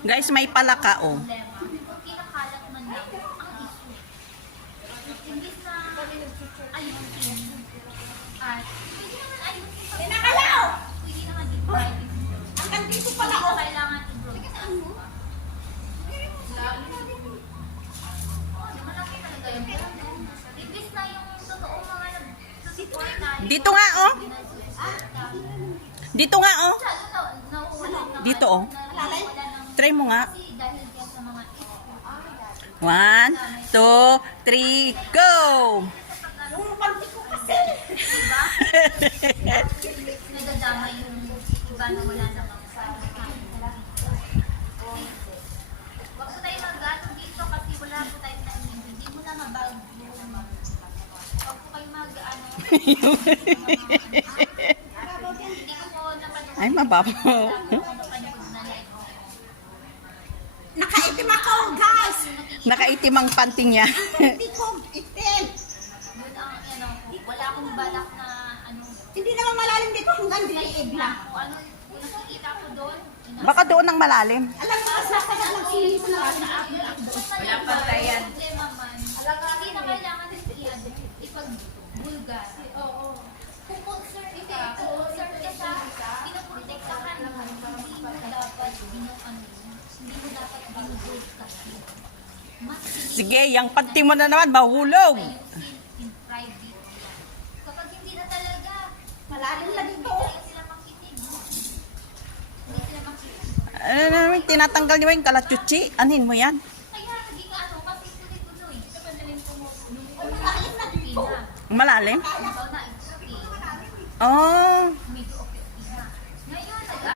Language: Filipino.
Guys, may palaka, oh. problema. Kung kinakalat man lang ang issue. Imbis na ayusin. At pwede naman ayusin. Pinakalaw! Pwede naman i-provide. Hanggang dito pala, Hindi oh. na kailangan i-broadcast. Malaki talaga yun. Imbis na yung totoong mga nag-support natin. Dito nga, oh. Dito nga, oh. Dito, oh. Try mo nga. Dahil yan sa mga issue. 1, 2, 3, go! Yung panty ko kasi. Diba? Nadadama yung iba na wala namang sa Huwag po tayo mag-ano dito kasi wala po tayo na hindi mo na mabag yung huwag po kayo mag-ano hindi ko po napanood. Ay, mababaw. Wala po ako napanood na live. Nakaitim ako, guys. Nakaitim ang panty niya. Hindi ko itim. Yun ang ano, wala akong balak na ano Hindi naman malalim dito hanggang dilig lang. kung ano kung nakikita ko doon. Baka doon ang malalim. Alam mo, mas napagat ng sinis na ako. Wala pantayan. Problema man. Hindi na kailangan ipag-bulgar. Oo. Kung concern ka, pinoprotektahan mo, hindi mo dapat hindi mo dapat binubulgar. Mas Sige, yung panty mo na naman, mahulog. ayusin in private. Kapag hindi na talaga, Malalim na dito. hindi sila makinig. Hindi sila makinig. Ano naman, tinatanggal niyo yung kalachuchi. Anin mo yan? Kaya naging ano, kasi tuloy-tuloy. Malalim na dito. Malalim? Ikaw na, it's okay. Oh.